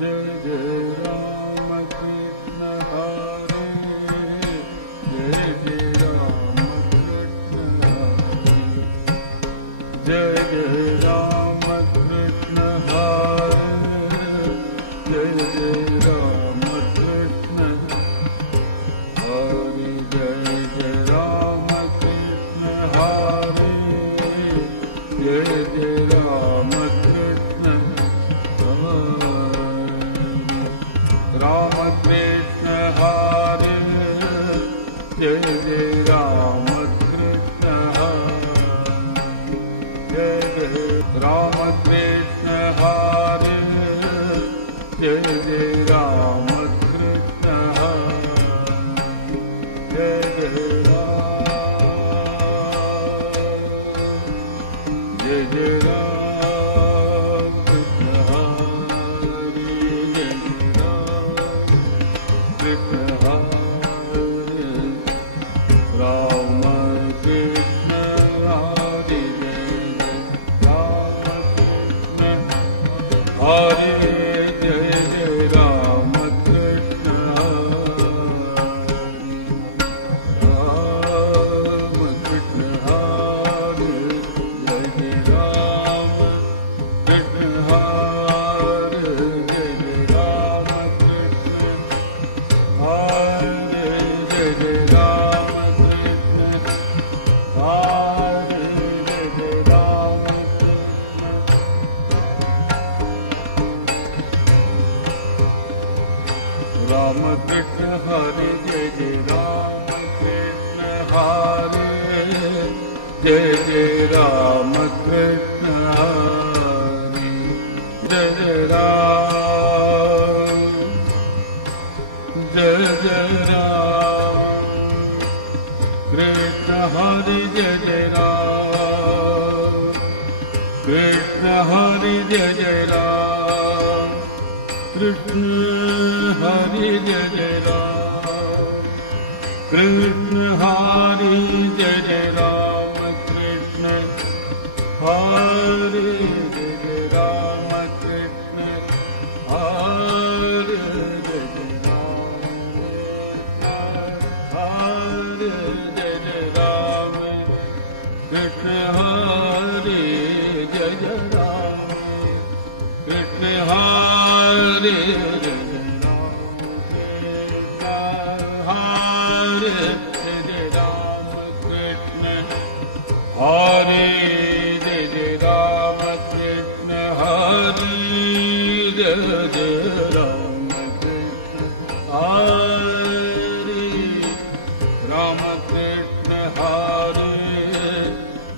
Jai Jai Ram Krishna Hare, Jai Jai Ram Krishna Hare, Jai Jai Ram Krishna Hare, Jai Jai Ram Krishna Hare, Jai Jai Ram Krishna Hare, Jai Jai Ram Krishna Ram Krishna Hare, Jai Jai Ram Krishna Hare, Jai Jai Ram Krishna Hare, Jai Jai Ram Krishna Hare, Jai Jai Ram Krishna Hare, Krishna Hare, Ram Krishna Hare, Ram Krishna Hare, Jai Jai Ram Krishna Ram Krishna Hare, Jai Jai Ram Krishna Hare, Jai Jai Ram Krishna Hare, Jai Jai Ram Krishna Hare, Jai Jai Ram Krishna Ram Krishna Hare, Jai Jai Ram Krishna Hare, Jai Jai Ram Krishna Hare, Jai Jai Ram, Jai Jai Ram Krishna Hare, Jai Jai Ram Krishna Hare, Jai Jai Ram Krishna Hare, Jai Jai Ram Krishna Hare, Jai Jai Ram Krishna Hare, Jai Jai Ram Krishna Hare, Jai Jai Ram Hare, Jai Jai Ram Krishna Hare, Jai Jai Ram Krishna Hare, Jai Jai Hare, Jai Ram Krishna Hare, Jai Jai Ram Krishna Hare, Jai Jai Ram Krishna Hare, Ram Krishna Hare,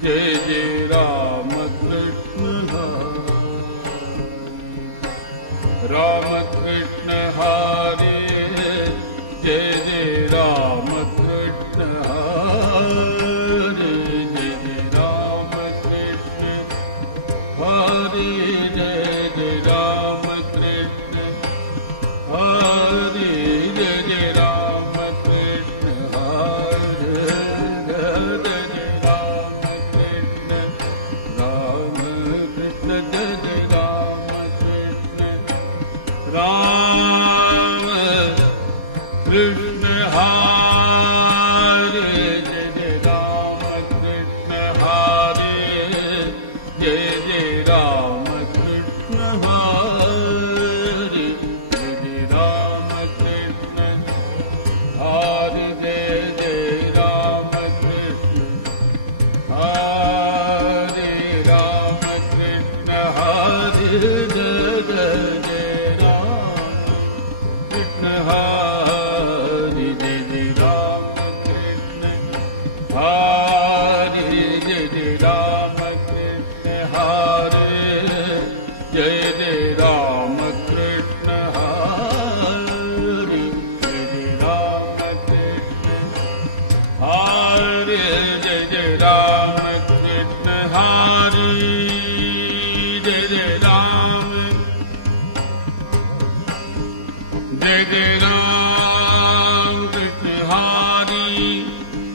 Jai Jai Ram Krishna Hare, Ram Krishna Hare, Jai Jai Ram Krishna Hare, Jai Jai Ram Krishna Hare, Jai Jai Ram Krishna Hare, Jai Jai Ram Krishna Hare, Jai Jai Ram Krishna, Ram Krishna, Jai Jai Ram Krishna, Ram Krishna Hare, Jai Jai Ram Krishna Hare, Jai Jai Ram Krishna Hare, Jai Jai Ram Krishna Hare, Jai Jai Ram Krishna Hare, Ram Krishna Hare, Jai Jai Ram Krishna Hare, Jai Jai Ram Krishna Hare, Jai Jai Ram Krishna Hare, Jai Jai Ram Krishna Hare, Jai Jai Ram Krishna Hare, Jai Jai Ram Krishna Hare, Jai Jai Ram, Jai Jai Ram Krishna Hare,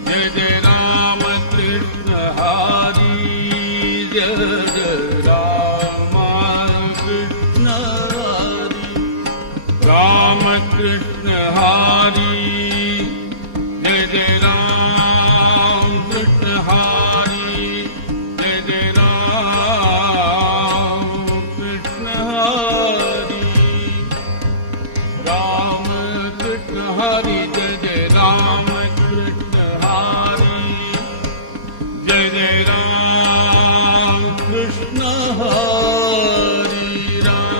Jai Jai Ram Krishna Hare, Jai Jai Ram Krishna Hare, Ram Krishna Hari, Jai Jai Ram Krishna Hari, Jai Jai Ram Krishna Hari, Ram Krishna Hari, Jai Jai Ram Krishna Hari, Jai Jai Ram Krishna Hari Ram.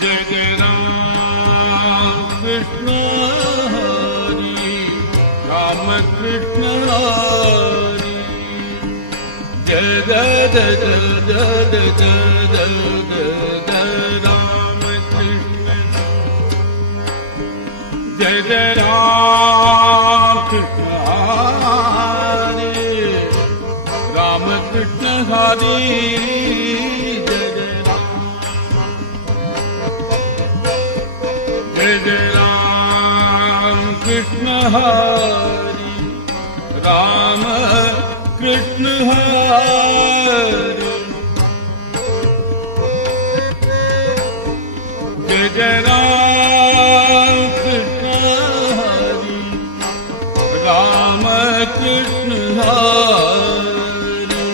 Jai Jai Ram Krishna Hari, Ram Krishna Hari, Jai Jai Jai Jai Jai Jai Jai Ram Krishna, Jai Jai Ram Krishna Hari, Ram Krishna Hari, Jai Jai Ram Krishna Hari, Ram Krishna Hari, Jai Jai Ram Krishna Hari, Ram Krishna Hari,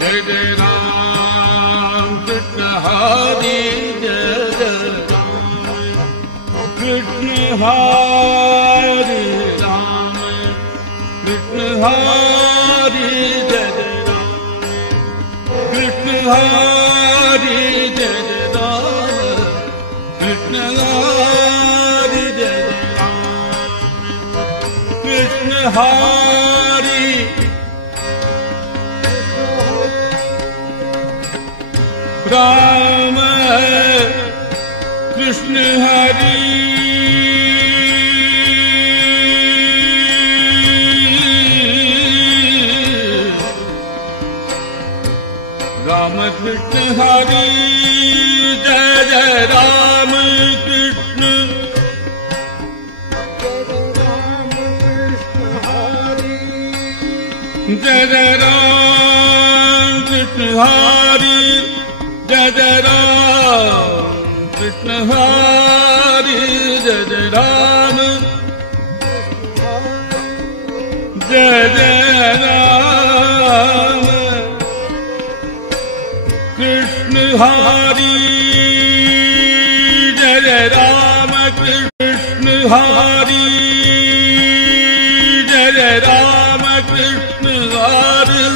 Jai Jai Ram Krishna Hari, Jai Jai Ram Krishna Hari, Ram Krishna Hari, Jai Jai Ram Krishna Hari, Jai Jai Ram Krishna Hari, Jai Jai Ram Krishna Hari, Ram Krishna Hari, Ram Krishna Hari, Jai Jai Ram Krishna, Jai Jai Ram Krishna Hari, Jai Jai Ram Krishna Hari, Jai Jai Ram, Jai Jai Ram Krishna Hari, Jai Jai Ram Krishna Hari, Jai Jai Ram Krishna Hari,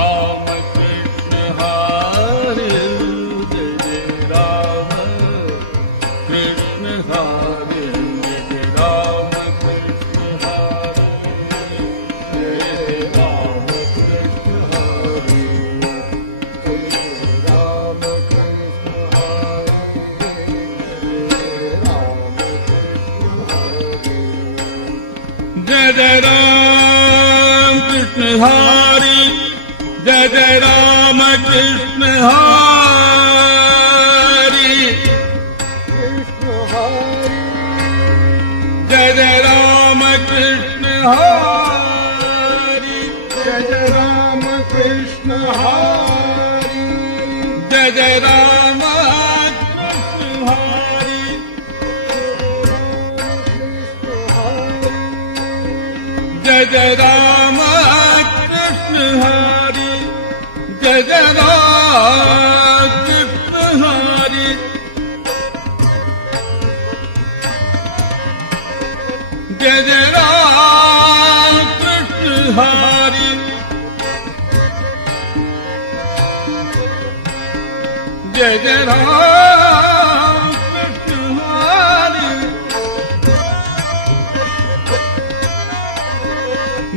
Ram Krishna Hari, Ram Krishna Hari, Jai Jai Ram Krishna Hari, Jai Jai Ram Krishna Hari, Jai Ram Krishna Hari, Ram Krishna Hari, Jai Jai Ram Krishna Hari, Jai Jai Ram Krishna Hari, Jai Jai Ram Krishna Hari, Jai Jai Ram Krishna Hari, Jai Jai Ram Krishna Hari, Jai Jai Ram Krishna Hari, Jai Jai Ram Krishna Hari, Jai Jai Ram Krishna Hari, Jai Jai Ram Krishna Hari,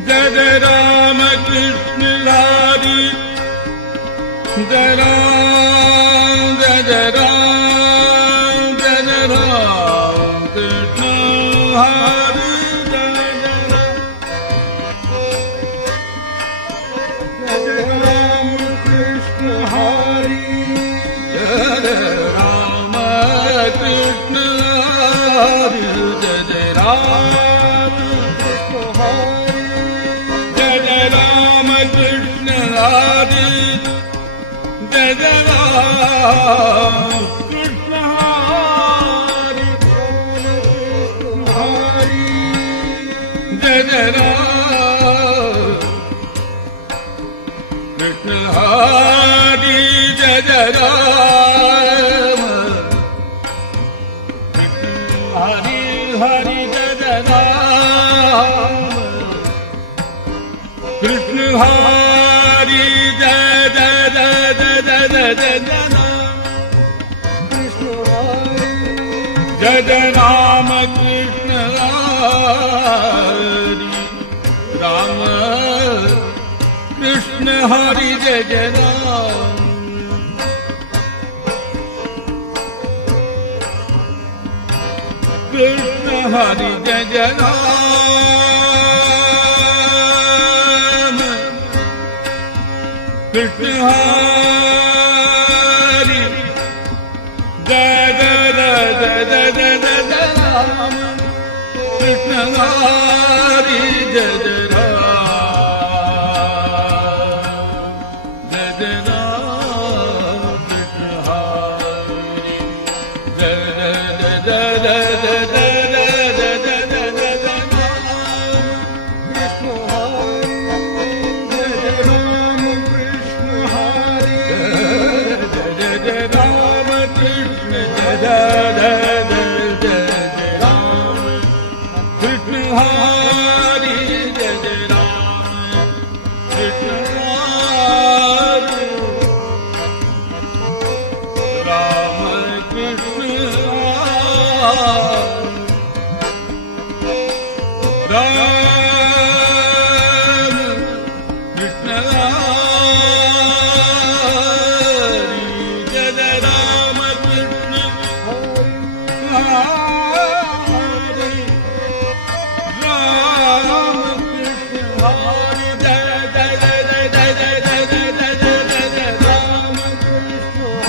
Jai Jai Ram Krishna Hari, Jai Ram, Jai Jai Ram, Jai Jai Ram Krishna Hari, Jai Jai Ram Krishna Hari, Jai Jai Ram Jai Jai Ram Jai Jai Ram Krishna Hari Jai Jai Ram Krishna Hari Jai Jai Ram Krishna Hari Jai Jai Ram Hari Hari Jai Jai Ram Krishna Hari Jai Jai Jai Jai Jai Jai Jai Jai Jai Ram Krishna Hari Ram Krishna Hari Jai Jai Ram Krishna Hari Jai Jai Ram Krishna Hari Jai Jai Jai Jai Jai Jai Ram Krishna Hari Jai Jai Ram Krishna Hari Ram Krishna Hari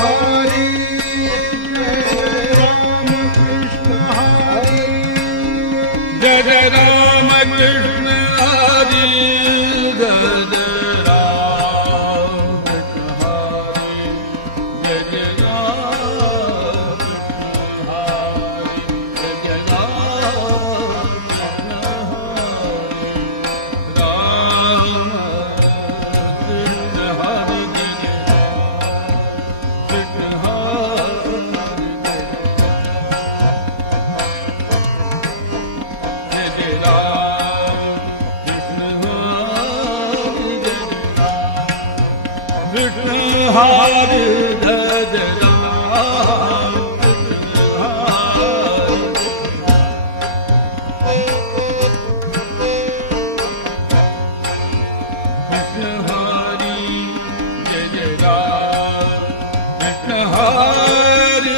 Ram Krishna Hari Jai Jai Ram Krishna Hari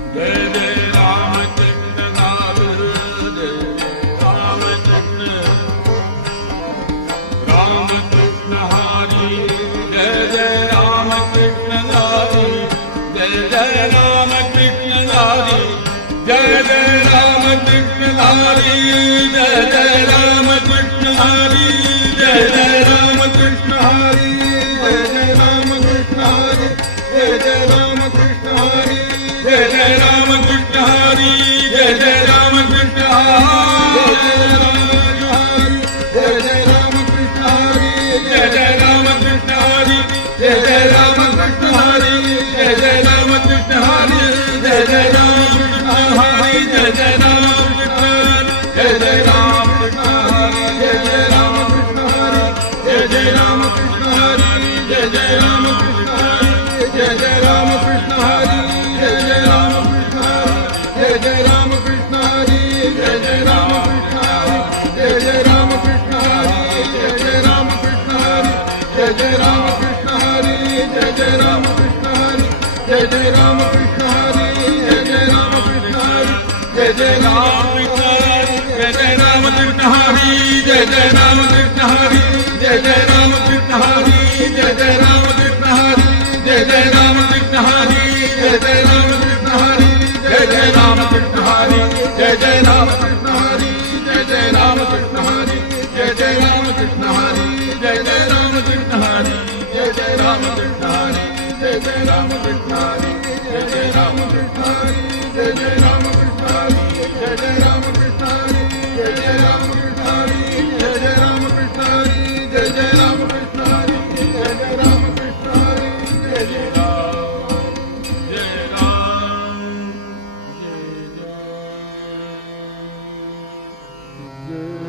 Jai Jai Ram Krishna Hari Jai Jai Ram Krishna Jai Jai Ram Krishna Hari Jai Jai Ram Krishna Hari Jai Jai Ram Krishna Hari Jai Jai Ram Krishna Hari Jai Jai Ram Krishna Hari Jai Jai Ram Krishna Hari Jai Jai